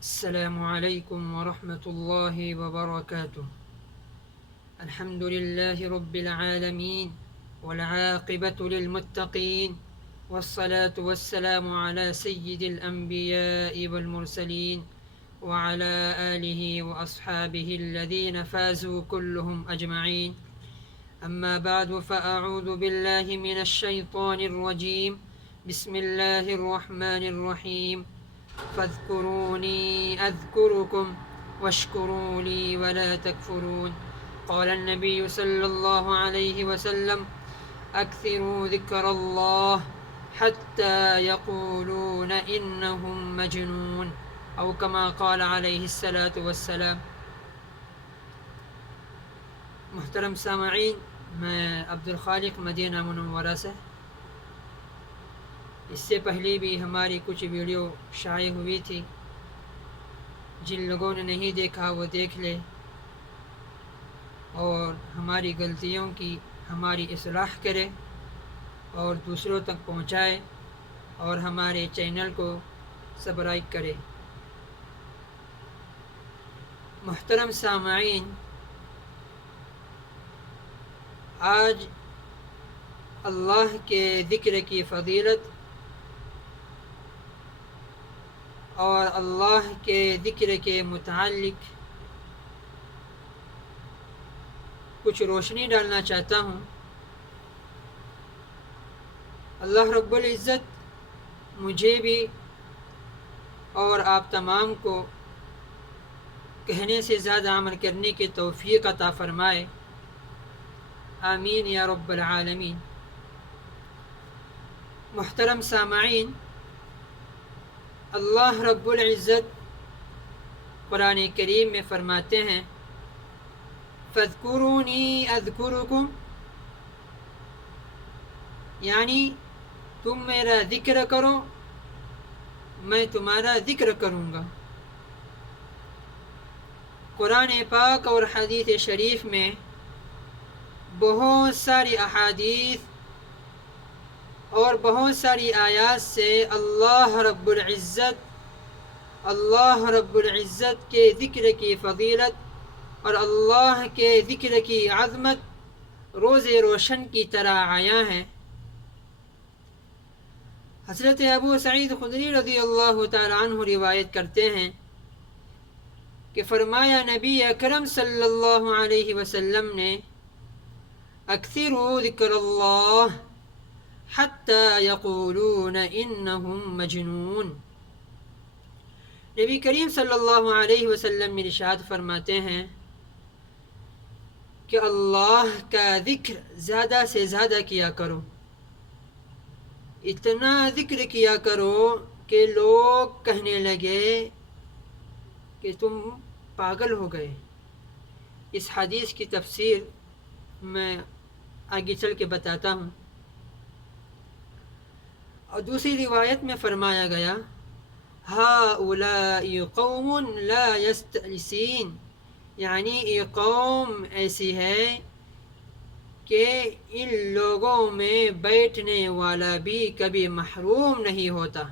السلام عليكم ورحمة الله وبركاته. الحمد لله رب العالمين والعاقبة للمتقين، والصلاة والسلام على سيد الأنبياء والمرسلين وعلى آله وأصحابه الذين فازوا كلهم أجمعين. أما بعد، فأعوذ بالله من الشيطان الرجيم. بسم الله الرحمن الرحيم. فاذكروني أذكركم واشكروا لي ولا تكفرون. قال النبي صلى الله عليه وسلم: أكثروا ذكر الله حتى يقولون إنهم مجنون، أو كما قال عليه الصلاة والسلام. محترم سامعین، میں عبد الخالق مدینہ منورہ سے، اس سے پہلے بھی ہماری کچھ ویڈیو شائع ہوئی تھی، جن لوگوں نے نہیں دیکھا وہ دیکھ لے اور ہماری غلطیوں کی ہماری اصلاح کرے اور دوسروں تک پہنچائے اور ہمارے چینل کو سبسکرائب کرے۔ محترم سامعین، آج اللہ کے ذکر کی فضیلت اور اللہ کے ذکر کے متعلق کچھ روشنی ڈالنا چاہتا ہوں۔ اللہ رب العزت مجھے بھی اور آپ تمام کو کہنے سے زیادہ عمل کرنے کی توفیق عطا فرمائے، آمین یا رب العالمین۔ محترم سامعین، اللہ رب العزت قرآن کریم میں فرماتے ہیں: فاذکرونی اذکرکم، یعنی تم میرا ذکر کرو میں تمہارا ذکر کروں گا۔ قرآن پاک اور حدیث شریف میں بہت ساری احادیث اور بہت ساری آیات سے اللہ رب العزت کے ذکر کی فضیلت اور اللہ کے ذکر کی عظمت روز روشن کی طرح آیا ہے۔ حضرت ابو سعید خدری رضی اللہ تعالیٰ عنہ روایت کرتے ہیں کہ فرمایا نبی اکرم صلی اللہ علیہ وسلم نے: اکثروا ذکر اللہ حتی یقولون انہم مجنون۔ نبی کریم صلی اللہ علیہ وسلم ارشاد فرماتے ہیں کہ اللہ کا ذکر زیادہ سے زیادہ کیا کرو، اتنا ذکر کیا کرو کہ لوگ کہنے لگے کہ تم پاگل ہو گئے۔ اس حدیث کی تفسیر میں آگے چل کے بتاتا ہوں۔ اور دوسری روایت میں فرمایا گیا: ہؤلاء قوم لا یستأنسون، یعنی یہ قوم ایسی ہے کہ ان لوگوں میں بیٹھنے والا بھی کبھی محروم نہیں ہوتا۔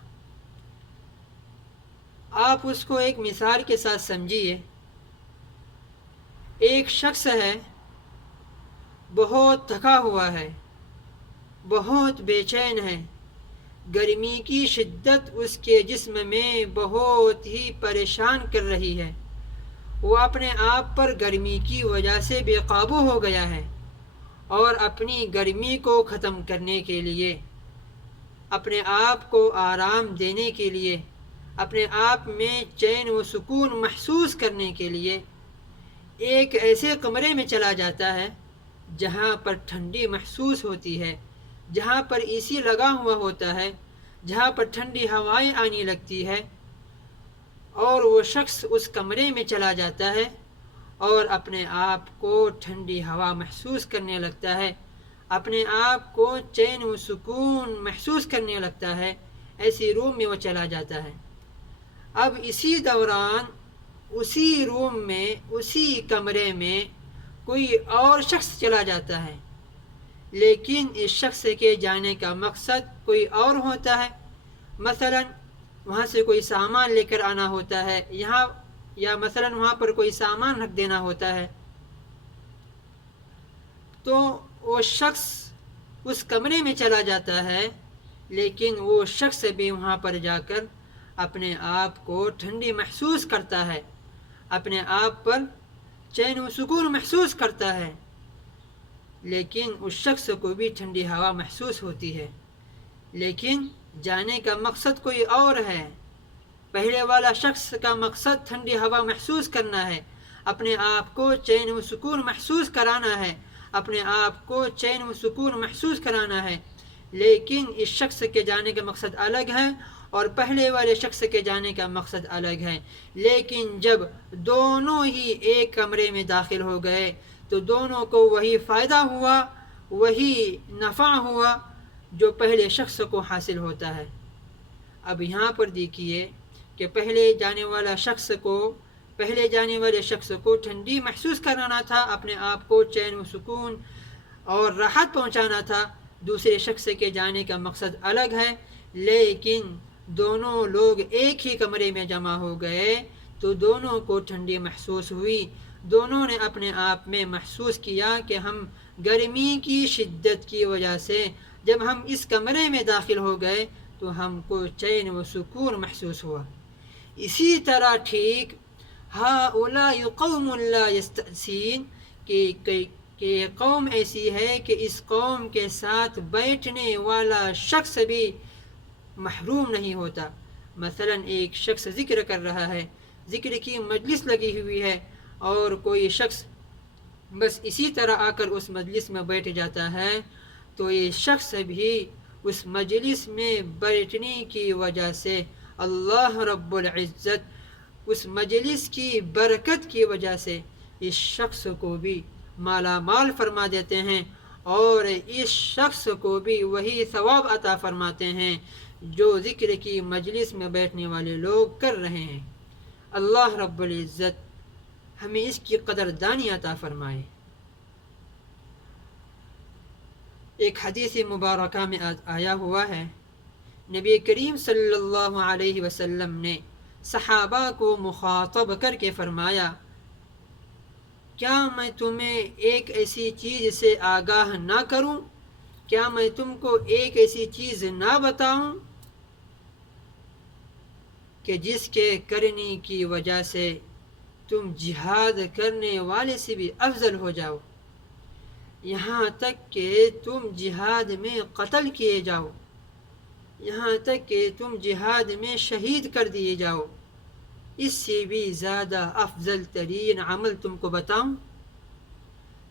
آپ اس کو ایک مثال کے ساتھ سمجھیے۔ ایک شخص ہے، بہت تھکا ہوا ہے، بہت بے چین ہے، گرمی کی شدت اس کے جسم میں بہت ہی پریشان کر رہی ہے۔ وہ اپنے آپ پر گرمی کی وجہ سے بے قابو ہو گیا ہے اور اپنی گرمی کو ختم کرنے کے لیے، اپنے آپ کو آرام دینے کے لیے، اپنے آپ میں چین و سکون محسوس کرنے کے لیے ایک ایسے کمرے میں چلا جاتا ہے جہاں پر ٹھنڈی محسوس ہوتی ہے، جہاں پر اے سی لگا ہوا ہوتا ہے، جہاں پر ٹھنڈی ہوائیں آنے لگتی ہے، اور وہ شخص اس کمرے میں چلا جاتا ہے اور اپنے آپ کو ٹھنڈی ہوا محسوس کرنے لگتا ہے، اپنے آپ کو چین و سکون محسوس کرنے لگتا ہے۔ ایسی روم میں وہ چلا جاتا ہے۔ اب اسی دوران اسی روم میں، اسی کمرے میں کوئی اور شخص چلا جاتا ہے، لیکن اس شخص کے جانے کا مقصد کوئی اور ہوتا ہے۔ مثلا وہاں سے کوئی سامان لے کر آنا ہوتا ہے یہاں، یا مثلا وہاں پر کوئی سامان رکھ دینا ہوتا ہے، تو وہ شخص اس کمرے میں چلا جاتا ہے، لیکن وہ شخص بھی وہاں پر جا کر اپنے آپ کو ٹھنڈی محسوس کرتا ہے، اپنے آپ پر چین و سکون محسوس کرتا ہے، لیکن اس شخص کو بھی ٹھنڈی ہوا محسوس ہوتی ہے، لیکن جانے کا مقصد کوئی اور ہے۔ پہلے والا شخص کا مقصد ٹھنڈی ہوا محسوس کرنا ہے، اپنے آپ کو چین و سکون محسوس کرانا ہے، اپنے آپ کو چین و سکون محسوس کرانا ہے، لیکن اس شخص کے جانے کا مقصد الگ ہے اور پہلے والے شخص کے جانے کا مقصد الگ ہے۔ لیکن جب دونوں ہی ایک کمرے میں داخل ہو گئے تو دونوں کو وہی فائدہ ہوا، وہی نفع ہوا جو پہلے شخص کو حاصل ہوتا ہے۔ اب یہاں پر دیکھیے کہ پہلے جانے والے شخص کو ٹھنڈی محسوس کرانا تھا، اپنے آپ کو چین و سکون اور راحت پہنچانا تھا، دوسرے شخص کے جانے کا مقصد الگ ہے، لیکن دونوں لوگ ایک ہی کمرے میں جمع ہو گئے تو دونوں کو ٹھنڈی محسوس ہوئی، دونوں نے اپنے آپ میں محسوس کیا کہ ہم گرمی کی شدت کی وجہ سے جب ہم اس کمرے میں داخل ہو گئے تو ہم کو چین و سکون محسوس ہوا۔ اسی طرح ٹھیک ہؤلاء قوم لا یستأسین کہ قوم ایسی ہے کہ اس قوم کے ساتھ بیٹھنے والا شخص بھی محروم نہیں ہوتا۔ مثلا ایک شخص ذکر کر رہا ہے، ذکر کی مجلس لگی ہوئی ہے اور کوئی شخص بس اسی طرح آ کر اس مجلس میں بیٹھ جاتا ہے تو یہ شخص بھی اس مجلس میں بیٹھنے کی وجہ سے اللہ رب العزت اس مجلس کی برکت کی وجہ سے اس شخص کو بھی مالا مال فرما دیتے ہیں اور اس شخص کو بھی وہی ثواب عطا فرماتے ہیں جو ذکر کی مجلس میں بیٹھنے والے لوگ کر رہے ہیں۔ اللہ رب العزت ہمیں اس کی قدردانی عطا فرمائے۔ ایک حدیث مبارکہ میں آیا ہوا ہے، نبی کریم صلی اللہ علیہ وسلم نے صحابہ کو مخاطب کر کے فرمایا، کیا میں تمہیں ایک ایسی چیز سے آگاہ نہ کروں، کیا میں تم کو ایک ایسی چیز نہ بتاؤں کہ جس کے کرنے کی وجہ سے تم جہاد کرنے والے سے بھی افضل ہو جاؤ، یہاں تک کہ تم جہاد میں قتل کیے جاؤ، یہاں تک کہ تم جہاد میں شہید کر دیے جاؤ، اس سے بھی زیادہ افضل ترین عمل تم کو بتاؤں؟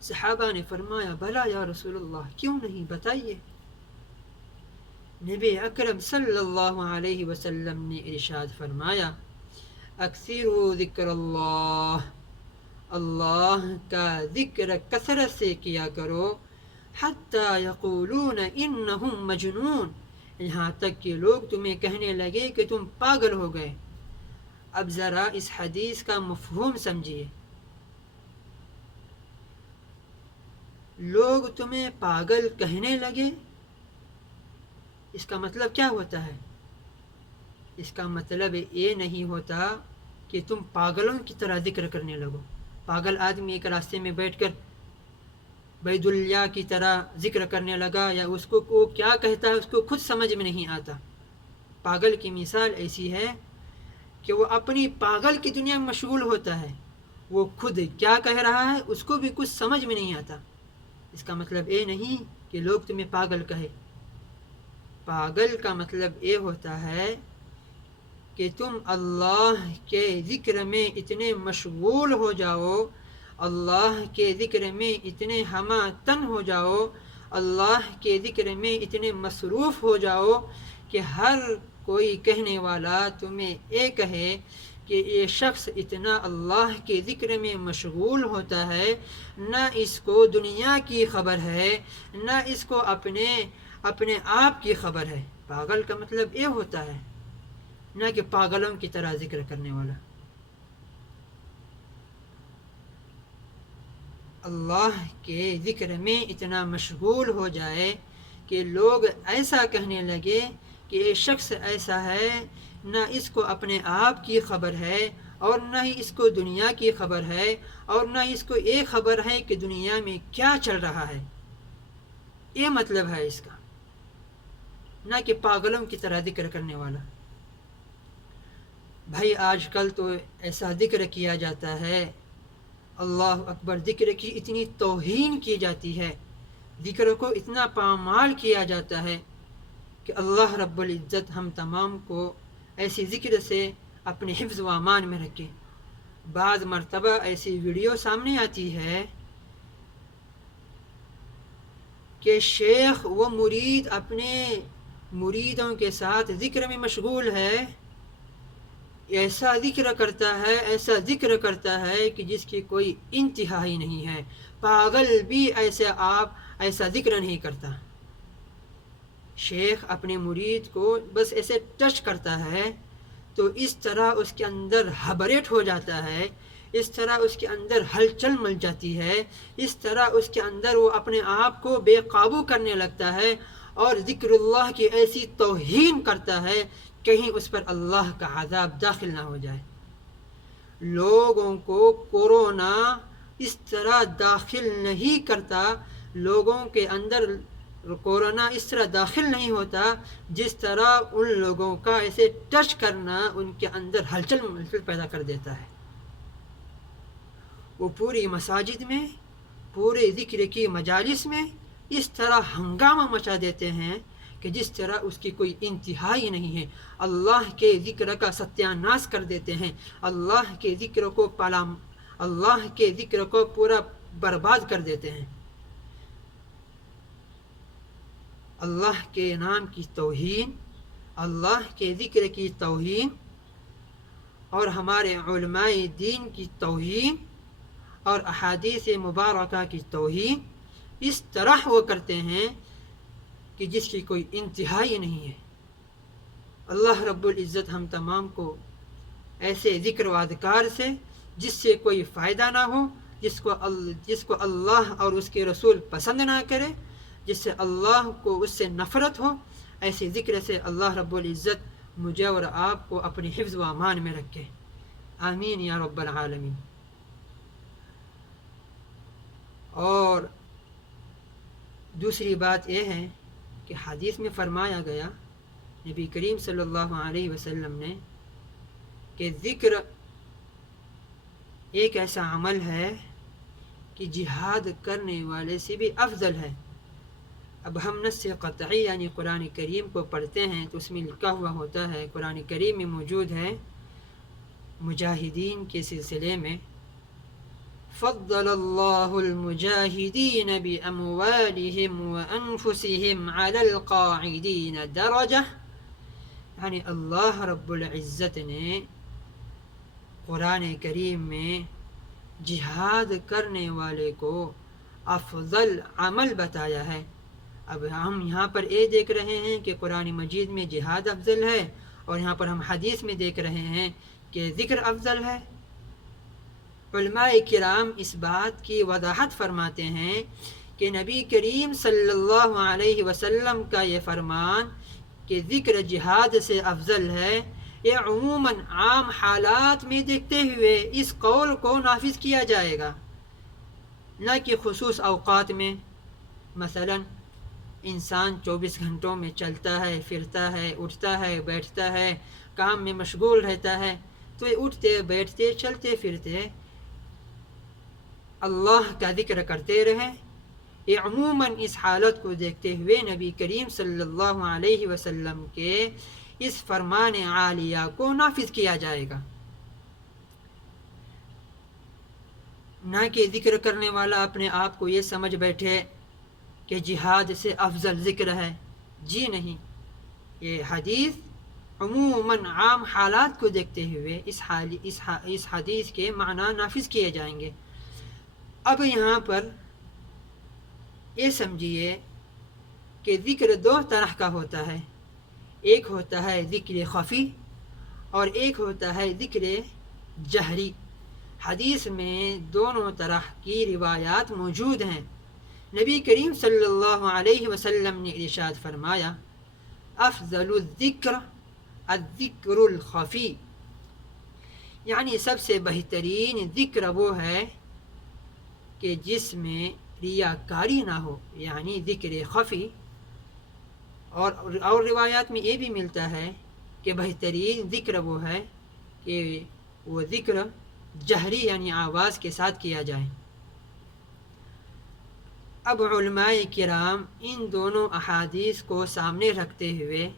صحابہ نے فرمایا بھلا یا رسول اللہ، کیوں نہیں، بتائیے۔ نبی اکرم صلی اللہ علیہ وسلم نے ارشاد فرمایا، اکثروا ذکر اللہ، اللہ کا ذکر کثرت سے کیا کرو، حتی یقولون انہم مجنون، یہاں تک کہ لوگ تمہیں کہنے لگے کہ تم پاگل ہو گئے۔ اب ذرا اس حدیث کا مفہوم سمجھیے، لوگ تمہیں پاگل کہنے لگے، اس کا مطلب کیا ہوتا ہے؟ اس کا مطلب یہ نہیں ہوتا کہ تم پاگلوں کی طرح ذکر کرنے لگو۔ پاگل آدمی ایک راستے میں بیٹھ کر بید اللہ کی طرح ذکر کرنے لگا یا اس کو وہ کیا کہتا ہے اس کو خود سمجھ میں نہیں آتا۔ پاگل کی مثال ایسی ہے کہ وہ اپنی پاگل کی دنیا میں مشغول ہوتا ہے، وہ خود کیا کہہ رہا ہے اس کو بھی کچھ سمجھ میں نہیں آتا۔ اس کا مطلب یہ نہیں کہ لوگ تمہیں پاگل کہے، پاگل کا مطلب یہ ہوتا ہے کہ تم اللہ کے ذکر میں اتنے مشغول ہو جاؤ، اللہ کے ذکر میں اتنے ہمہ تن ہو جاؤ، اللہ کے ذکر میں اتنے مصروف ہو جاؤ کہ ہر کوئی کہنے والا تمہیں یہ کہے کہ یہ شخص اتنا اللہ کے ذکر میں مشغول ہوتا ہے، نہ اس کو دنیا کی خبر ہے، نہ اس کو اپنے آپ کی خبر ہے۔ پاگل کا مطلب یہ ہوتا ہے، نہ کہ پاگلوں کی طرح ذکر کرنے والا۔ اللہ کے ذکر میں اتنا مشغول ہو جائے کہ لوگ ایسا کہنے لگے کہ یہ شخص ایسا ہے نہ اس کو اپنے آپ کی خبر ہے اور نہ ہی اس کو دنیا کی خبر ہے، اور نہ اس کو یہ خبر ہے کہ دنیا میں کیا چل رہا ہے۔ یہ مطلب ہے اس کا، نہ کہ پاگلوں کی طرح ذکر کرنے والا۔ بھائی آج کل تو ایسا ذکر کیا جاتا ہے، اللہ اکبر، ذکر کی اتنی توہین کی جاتی ہے، ذکر کو اتنا پامال کیا جاتا ہے کہ اللہ رب العزت ہم تمام کو ایسی ذکر سے اپنے حفظ و امان میں رکھے۔ بعض مرتبہ ایسی ویڈیو سامنے آتی ہے کہ شیخ و مرید اپنے مریدوں کے ساتھ ذکر میں مشغول ہے، ایسا ذکر کرتا ہے کہ جس کی کوئی انتہا ہی نہیں ہے۔ پاگل بھی ایسا ذکر نہیں کرتا۔ شیخ اپنے مرید کو بس ایسے ٹچ کرتا ہے تو اس طرح اس کے اندر ہبریٹ ہو جاتا ہے، اس طرح اس کے اندر ہلچل مچ جاتی ہے، اس طرح اس کے اندر وہ اپنے آپ کو بے قابو کرنے لگتا ہے اور ذکر اللہ کی ایسی توہین کرتا ہے کہیں اس پر اللہ کا عذاب داخل نہ ہو جائے۔ لوگوں کو کورونا اس طرح داخل نہیں کرتا، لوگوں کے اندر کورونا اس طرح داخل نہیں ہوتا جس طرح ان لوگوں کا ایسے ٹچ کرنا ان کے اندر ہلچل پیدا کر دیتا ہے۔ وہ پوری مساجد میں، پورے ذکر کی مجالس میں اس طرح ہنگامہ مچا دیتے ہیں کہ جس طرح اس کی کوئی انتہا ہی نہیں ہے۔ اللہ کے ذکر کا ستیہ ناش کر دیتے ہیں، اللہ کے ذکر کو پورا برباد کر دیتے ہیں۔ اللہ کے نام کی توہین، اللہ کے ذکر کی توہین اور ہمارے علماء دین کی توہین اور احادیث مبارکہ کی توہین اس طرح وہ کرتے ہیں کہ جس کی کوئی انتہا ہی نہیں ہے۔ اللہ رب العزت ہم تمام کو ایسے ذکر و اذکار سے جس سے کوئی فائدہ نہ ہو، جس کو اللہ اور اس کے رسول پسند نہ کرے، جس سے اللہ کو اس سے نفرت ہو، ایسے ذکر سے اللہ رب العزت مجھے اور آپ کو اپنی حفظ و امان میں رکھے۔ آمین یا رب العالمین۔ اور دوسری بات یہ ہے کہ حدیث میں فرمایا گیا، نبی کریم صلی اللہ علیہ وسلم نے، کہ ذکر ایک ایسا عمل ہے کہ جہاد کرنے والے سے بھی افضل ہے۔ اب ہم نص قطعی یعنی قرآن کریم کو پڑھتے ہیں تو اس میں لکھا ہوا ہوتا ہے، قرآن کریم میں موجود ہے، مجاہدین کے سلسلے میں فضل اللہ المجاہدین باموالہم وانفسہم علی القاعدین درجہ، یعنی اللہ رب العزت نے قرآن کریم میں جہاد کرنے والے کو افضل عمل بتایا ہے۔ اب ہم یہاں پر یہ دیکھ رہے ہیں کہ قرآن مجید میں جہاد افضل ہے، اور یہاں پر ہم حدیث میں دیکھ رہے ہیں کہ ذکر افضل ہے۔ علماء کرام اس بات کی وضاحت فرماتے ہیں کہ نبی کریم صلی اللہ علیہ وسلم کا یہ فرمان کہ ذکر جہاد سے افضل ہے، یہ عموماً عام حالات میں دیکھتے ہوئے اس قول کو نافذ کیا جائے گا، نہ کہ خصوص اوقات میں۔ مثلاً انسان 24 گھنٹوں میں چلتا ہے، پھرتا ہے، اٹھتا ہے، بیٹھتا ہے، کام میں مشغول رہتا ہے، تو یہ اٹھتے بیٹھتے چلتے پھرتے اللہ کا ذکر کرتے رہیں۔ یہ عموماً اس حالت کو دیکھتے ہوئے نبی کریم صلی اللہ علیہ وسلم کے اس فرمان عالیہ کو نافذ کیا جائے گا، نہ کہ ذکر کرنے والا اپنے آپ کو یہ سمجھ بیٹھے کہ جہاد سے افضل ذکر ہے۔ جی نہیں، یہ حدیث عموماً عام حالات کو دیکھتے ہوئے اس حدیث کے معنی نافذ کیے جائیں گے۔ اب یہاں پر یہ سمجھیے کہ ذکر دو طرح کا ہوتا ہے، ایک ہوتا ہے ذکر خفی اور ایک ہوتا ہے ذکر جہری۔ حدیث میں دونوں طرح کی روایات موجود ہیں۔ نبی کریم صلی اللہ علیہ وسلم نے ارشاد فرمایا، افضل الذکر الذکر الخفی، یعنی سب سے بہترین ذکر وہ ہے کہ جس میں ریاکاری نہ ہو، یعنی ذکر خفی۔ اور روایات میں یہ بھی ملتا ہے کہ بہترین ذکر وہ ہے کہ وہ ذکر جہری یعنی آواز کے ساتھ کیا جائے۔ اب علماء کرام ان دونوں احادیث کو سامنے رکھتے ہوئے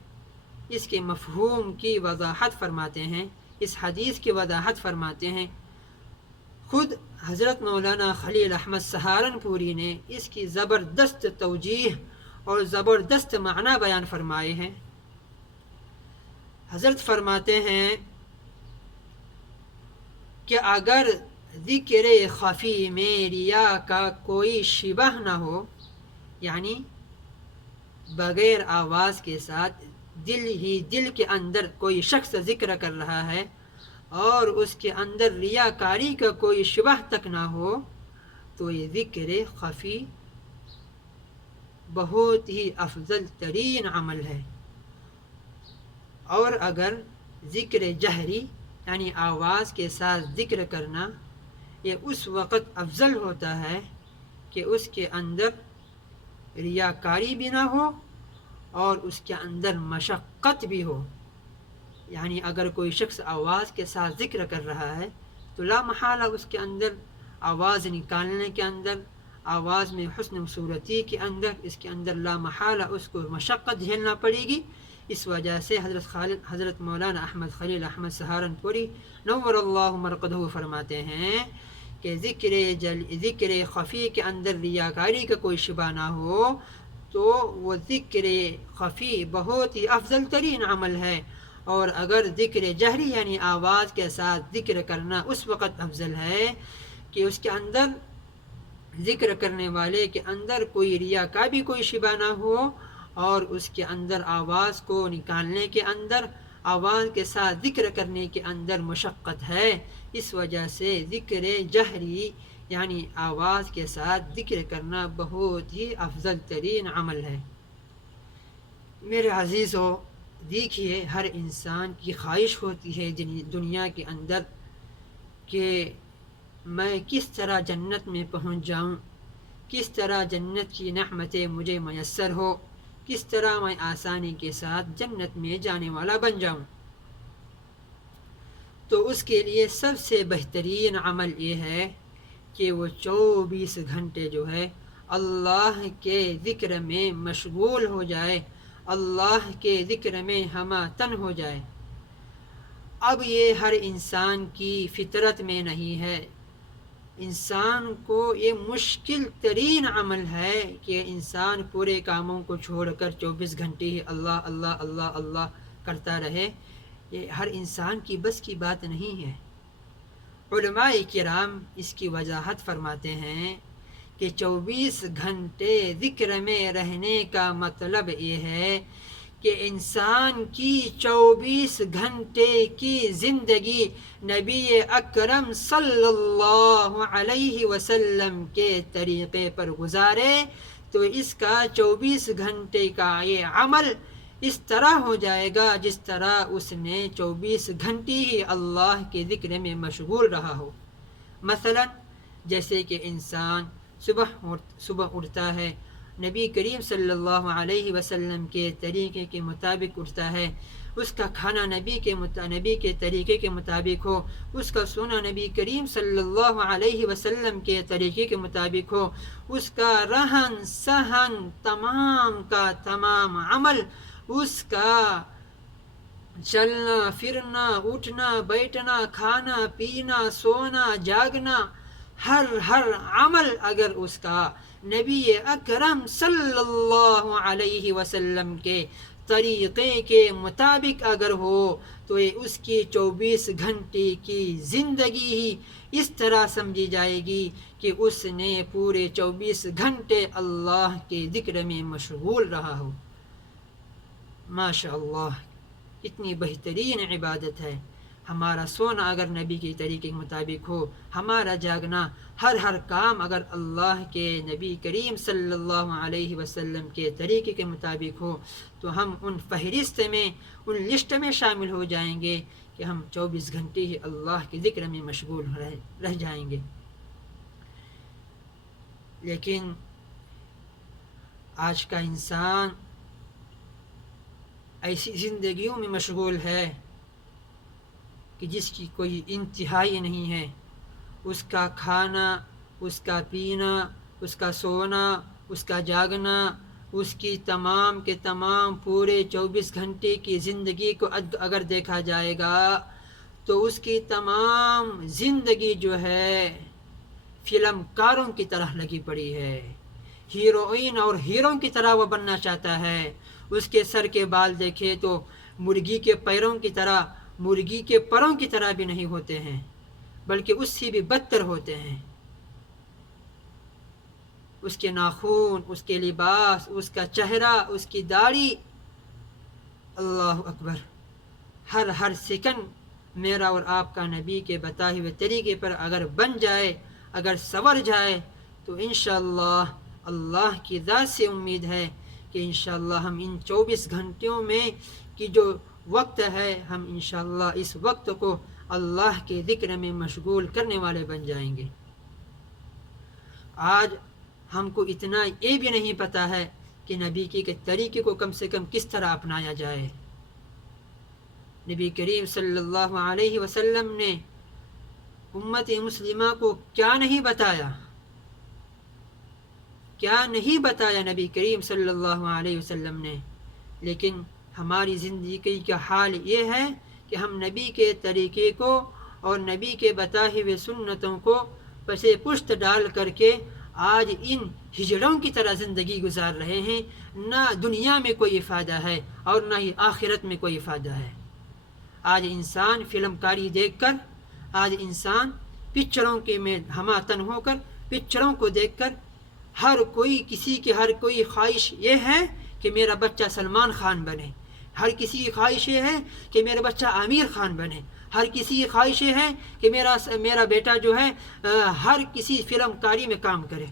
اس کے مفہوم کی وضاحت فرماتے ہیں، اس حدیث کی وضاحت فرماتے ہیں۔ خود حضرت مولانا خلیل احمد سہارنپوری نے اس کی زبردست توجیح اور زبردست معنی بیان فرمائے ہیں۔ حضرت فرماتے ہیں کہ اگر ذکر خفی میں ریا کا کوئی شبہ نہ ہو، یعنی بغیر آواز کے ساتھ دل کے اندر کوئی شخص ذکر کر رہا ہے اور اس کے اندر ریاکاری کا کوئی شبہ تک نہ ہو، تو یہ ذکر خفی بہت ہی افضل ترین عمل ہے۔ اور اگر ذکر جہری یعنی آواز کے ساتھ ذکر کرنا، یہ اس وقت افضل ہوتا ہے کہ اس کے اندر ریاکاری بھی نہ ہو اور اس کے اندر مشقت بھی ہو۔ یعنی اگر کوئی شخص آواز کے ساتھ ذکر کر رہا ہے تو لا محالہ اس کے اندر آواز نکالنے کے اندر، آواز میں حسن صورتی کے اندر، اس کے اندر لا محالہ اس کو مشقت جھیلنا پڑے گی۔ اس وجہ سے حضرت مولانا احمد خلیل احمد سہارنپوری نور اللہ مرقدہ فرماتے ہیں کہ ذکر خفی کے اندر ریاکاری کا کوئی شبہ نہ ہو تو وہ ذکر خفی بہت ہی افضل ترین عمل ہے، اور اگر ذکر جہری یعنی آواز کے ساتھ ذکر کرنا اس وقت افضل ہے کہ اس کے اندر ذکر کرنے والے کے اندر کوئی ریا کا بھی کوئی شبہ نہ ہو اور اس کے اندر آواز کو نکالنے کے اندر، آواز کے ساتھ ذکر کرنے کے اندر مشقت ہے۔ اس وجہ سے ذکر جہری یعنی آواز کے ساتھ ذکر کرنا بہت ہی افضل ترین عمل ہے۔ میرے عزیزو، دیکھیے ہر انسان کی خواہش ہوتی ہے دنیا کے اندر کہ میں کس طرح جنت میں پہنچ جاؤں، کس طرح جنت کی نعمتیں مجھے میسر ہو، کس طرح میں آسانی کے ساتھ جنت میں جانے والا بن جاؤں۔ تو اس کے لیے سب سے بہترین عمل یہ ہے کہ وہ 24 گھنٹے جو ہے اللہ کے ذکر میں مشغول ہو جائے، اللہ کے ذکر میں ہمہ تن ہو جائے۔ اب یہ ہر انسان کی فطرت میں نہیں ہے، انسان کو یہ مشکل ترین عمل ہے کہ انسان پورے کاموں کو چھوڑ کر 24 گھنٹے ہی اللہ اللہ اللہ اللہ کرتا رہے۔ یہ ہر انسان کی بس کی بات نہیں ہے۔ علماء کرام اس کی وضاحت فرماتے ہیں کہ 24 گھنٹے ذکر میں رہنے کا مطلب یہ ہے کہ انسان کی 24 گھنٹے کی زندگی نبی اکرم صلی اللہ علیہ وسلم کے طریقے پر گزارے، تو اس کا 24 گھنٹے کا یہ عمل اس طرح ہو جائے گا جس طرح اس نے 24 گھنٹے ہی اللہ کے ذکر میں مشغول رہا ہو۔ مثلا جیسے کہ انسان صبح اٹھتا ہے، نبی کریم صلی اللہ علیہ وسلم کے طریقے کے مطابق اٹھتا ہے، اس کا کھانا نبی کے طریقے کے مطابق ہو، اس کا سونا نبی کریم صلی اللہ علیہ وسلم کے طریقے کے مطابق ہو، اس کا رہن سہن تمام کا تمام عمل، اس کا چلنا پھرنا اٹھنا بیٹھنا کھانا پینا سونا جاگنا، ہر عمل اگر اس کا نبی اکرم صلی اللہ علیہ وسلم کے طریقے کے مطابق اگر ہو تو یہ اس کی 24 گھنٹے کی زندگی ہی اس طرح سمجھی جائے گی کہ اس نے پورے 24 گھنٹے اللہ کے ذکر میں مشغول رہا ہو۔ ماشاء اللہ، اتنی بہترین عبادت ہے۔ ہمارا سونا اگر نبی کے طریقے کے مطابق ہو، ہمارا جاگنا، ہر کام اگر اللہ کے نبی کریم صلی اللہ علیہ وسلم کے طریقے کے مطابق ہو، تو ہم ان فہرست میں، ان لسٹ میں شامل ہو جائیں گے کہ ہم 24 گھنٹے ہی اللہ کے ذکر میں مشغول رہ جائیں گے۔ لیکن آج کا انسان ایسی زندگیوں میں مشغول ہے کہ جس کی کوئی انتہائی نہیں ہے۔ اس کا کھانا، اس کا پینا، اس کا سونا، اس کا جاگنا، اس کی تمام کے تمام پورے 24 گھنٹے کی زندگی کو اگر دیکھا جائے گا تو اس کی تمام زندگی جو ہے فلم کاروں کی طرح لگی پڑی ہے، ہیروئن اور ہیرو کی طرح وہ بننا چاہتا ہے۔ اس کے سر کے بال دیکھے تو مرغی کے پیروں کی طرح، مرغی کے پروں کی طرح بھی نہیں ہوتے ہیں، بلکہ اس سے بھی بدتر ہوتے ہیں۔ اس کے ناخن، اس کے لباس، اس کا چہرہ، اس کی داڑھی، اللہ اکبر، ہر سیکنڈ میرا اور آپ کا نبی کے بتائے ہوئے طریقے پر اگر بن جائے، اگر سنور جائے، تو انشاءاللہ اللہ کی ذات سے امید ہے کہ انشاءاللہ ہم ان 24 گھنٹوں میں کی جو وقت ہے، ہم انشاءاللہ اس وقت کو اللہ کے ذکر میں مشغول کرنے والے بن جائیں گے۔ آج ہم کو اتنا یہ بھی نہیں پتہ ہے کہ نبی کے طریقے کو کم سے کم کس طرح اپنایا جائے۔ نبی کریم صلی اللہ علیہ وسلم نے امت مسلمہ کو کیا نہیں بتایا، کیا نہیں بتایا نبی کریم صلی اللہ علیہ وسلم نے۔ لیکن ہماری زندگی کا حال یہ ہے کہ ہم نبی کے طریقے کو اور نبی کے بتائے ہوئے سنتوں کو پسے پشت ڈال کر کے آج ان ہجڑوں کی طرح زندگی گزار رہے ہیں۔ نہ دنیا میں کوئی فائدہ ہے اور نہ ہی آخرت میں کوئی فائدہ ہے۔ آج انسان فلم کاری دیکھ کر، آج انسان پکچروں کے میں ہماتن ہو کر، پکچروں کو دیکھ کر ہر کوئی خواہش یہ ہے کہ میرا بچہ سلمان خان بنے، ہر کسی کی خواہش یہ ہے کہ میرا بچہ عامر خان بنے، ہر کسی کی خواہش یہ ہے کہ میرا بیٹا جو ہے ہر کسی فلم کاری میں کام کرے۔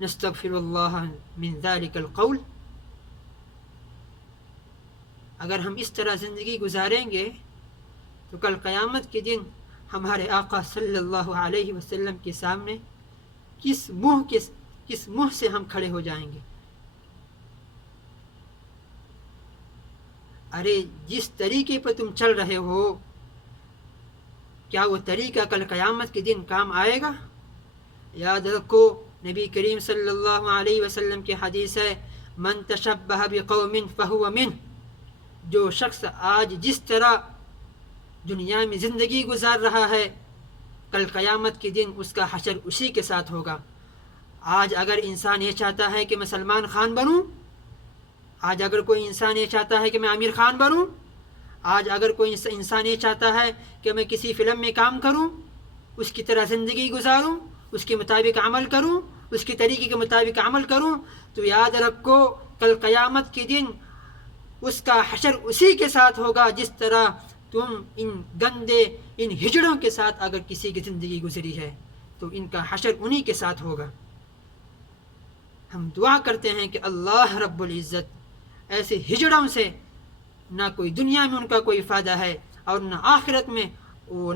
نستغفر اللہ من ذلک القول۔ اگر ہم اس طرح زندگی گزاریں گے تو کل قیامت کے دن ہمارے آقا صلی اللہ علیہ وسلم کے سامنے کس منہ سے ہم کھڑے ہو جائیں گے؟ ارے جس طریقے پر تم چل رہے ہو، کیا وہ طریقہ کل قیامت کے دن کام آئے گا؟ یاد رکھو، نبی کریم صلی اللہ علیہ وسلم کی حدیث ہے، من تشبہ بقوم فہو منہ۔ جو شخص آج جس طرح دنیا میں زندگی گزار رہا ہے، کل قیامت کے دن اس کا حشر اسی کے ساتھ ہوگا۔ آج اگر انسان یہ چاہتا ہے کہ میں سلمان خان بنوں، آج اگر کوئی انسان یہ چاہتا ہے کہ میں عامر خان بنوں، آج اگر کوئی انسان یہ چاہتا ہے کہ میں کسی فلم میں کام کروں، اس کی طرح زندگی گزاروں، اس کے مطابق عمل کروں، اس کے طریقے کے مطابق عمل کروں، تو یاد رکھو کل قیامت کے دن اس کا حشر اسی کے ساتھ ہوگا جس طرح تم ان گندے، ان ہجڑوں کے ساتھ اگر کسی کی زندگی گزری ہے تو ان کا حشر انہی کے ساتھ ہوگا۔ ہم دعا کرتے ہیں کہ اللہ رب العزت ایسے ہجڑوں سے نہ کوئی دنیا میں ان کا کوئی فائدہ ہے اور نہ آخرت میں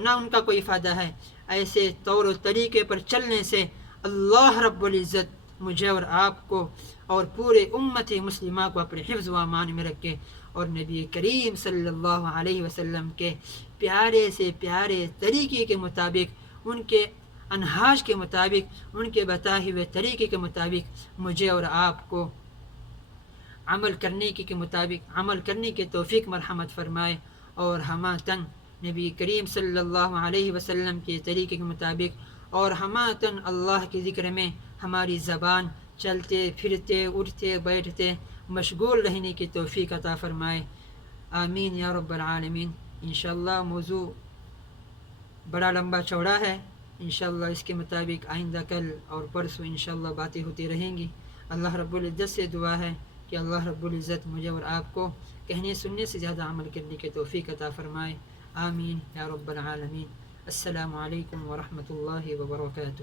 نہ ان کا کوئی فائدہ ہے، ایسے طور و طریقے پر چلنے سے اللہ رب العزت مجھے اور آپ کو اور پورے امت مسلمہ کو اپنے حفظ و امان میں رکھے، اور نبی کریم صلی اللہ علیہ وسلم کے پیارے سے پیارے طریقے کے مطابق، ان کے انہاج کے مطابق، ان کے بتائے ہوئے طریقے کے مطابق مجھے اور آپ کو عمل کرنے کے مطابق عمل کرنے کے توفیق مرحمت فرمائے، اور ہماتن نبی کریم صلی اللہ علیہ وسلم کے طریقے کے مطابق اور ہماتن اللہ کے ذکر میں ہماری زبان چلتے پھرتے اٹھتے بیٹھتے مشغول رہنے کی توفیق عطا فرمائے، آمین یا رب العالمین۔ انشاءاللہ موضوع بڑا لمبا چوڑا ہے، انشاءاللہ اس کے مطابق آئندہ کل اور پرسوں انشاءاللہ باتیں ہوتی رہیں گی۔ اللہ رب العزت سے دعا ہے کہ اللہ رب العزت مجھے اور آپ کو کہنے سننے سے زیادہ عمل کرنے کی توفیق عطا فرمائے، آمین یا رب العالمین. السلام علیکم ورحمۃ اللہ وبرکاتہ.